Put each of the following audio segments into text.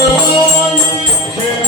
Lord, hear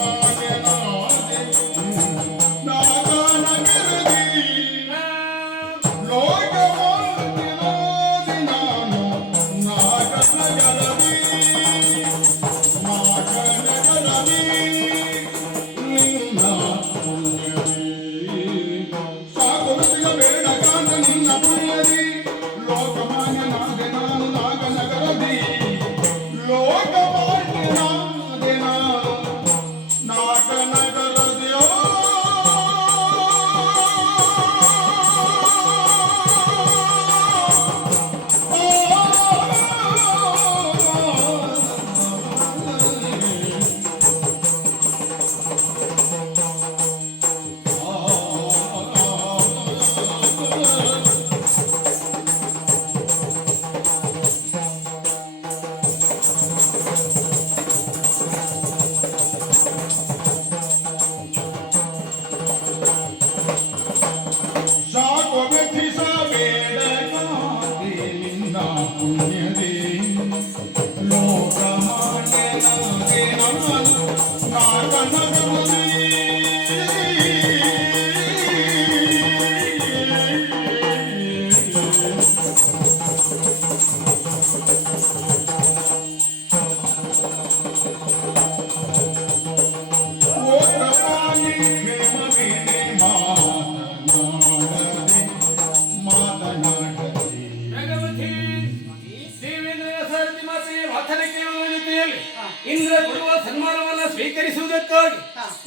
ಸ್ವೀಕರಿಸುವುದಕ್ಕಾಗಿ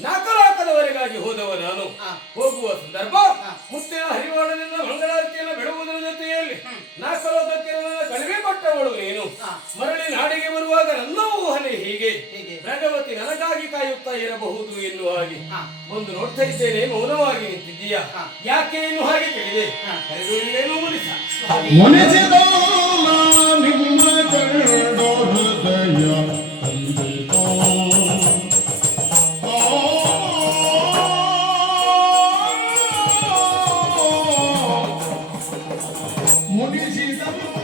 ನಾಕಲಾಕದವರೆಗಾಗಿ ಹೋದವ ನಾನು ಹಾ. ಹೋಗುವ ಸಂದರ್ಭ ಮುತ್ತಿನ ಹರಿವಾಣದಿಂದ ಮಂಗಳಾರತಿಯನ್ನು ಬಿಡುವುದರ ಜೊತೆಯಲ್ಲಿ ನಾಕಲೋಕಕ್ಕೆ ಕಣಿವೆ ಪಟ್ಟವಳು ನೀನು. ಮರಳಿ ನಾಡಿಗೆ ಬರುವಾಗ ನನ್ನ ಊಹನೆ ಹೀಗೆ ಹೀಗೆ. ಭಗವತಿ ನನಗಾಗಿ ಕಾಯುತ್ತಾ ಇರಬಹುದು ಎನ್ನುವ ಹಾಗೆ ಹಾ. ಒಂದು ನೋಡ್ತಾ ಇದ್ದೇನೆ ಮೌನವಾಗಿ ನಿಂತಿದ್ದೀಯಾ ಹಾ. ಯಾಕೆ ಏನು ಹಾಗೆ ಕೇಳಿದೆ ಹಾ. ಕರೆದು ಇಲ್ಲೇನು ಮುನಿಸ Geleceğimize bu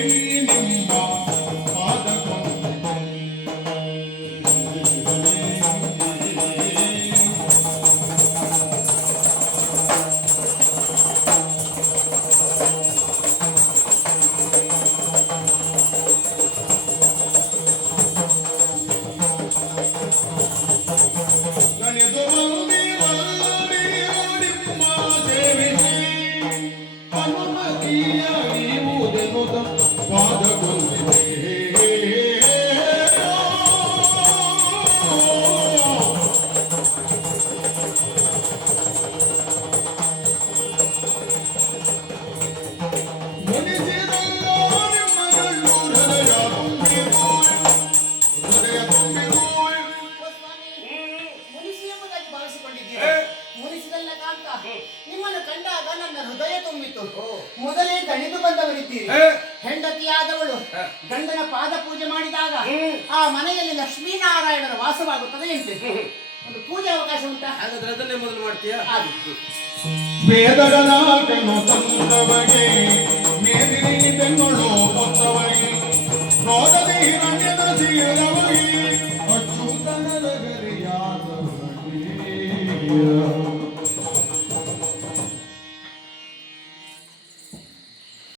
ಕಂಡಾಗ ನನ್ನ ಹೃದಯ ತುಂಬಿತು. ಮೊದಲೇ ದಣಿದು ಬಂದವರಿದ್ದೀರಿ. ಹೆಂಡತಿಯಾದವಳು ಗಂಡನ ಪಾದ ಪೂಜೆ ಮಾಡಿದಾಗ ಆ ಮನೆಯಲ್ಲಿ ಲಕ್ಷ್ಮೀನಾರಾಯಣರ ವಾಸವಾಗುತ್ತದೆ ಎಂತೆ. ಒಂದು ಪೂಜೆ ಅವಕಾಶ ಉಂಟಾ? ಹಾಗಾದ್ರೆ ಅದನ್ನೇ ಮೊದಲು ಮಾಡ್ತೀಯಾ? ವೇದಗಳಾಗನು ತಂದವಗೆ ಮೇದಿನಿ ಬೆಂಗಳೋ ಬಂದವಗೆ ನೋಡದೆ ಹಿರಣ್ಯದ ಅಚ್ಚು ಕನ್ನಡ ಗರಿಯಾದವಗೆ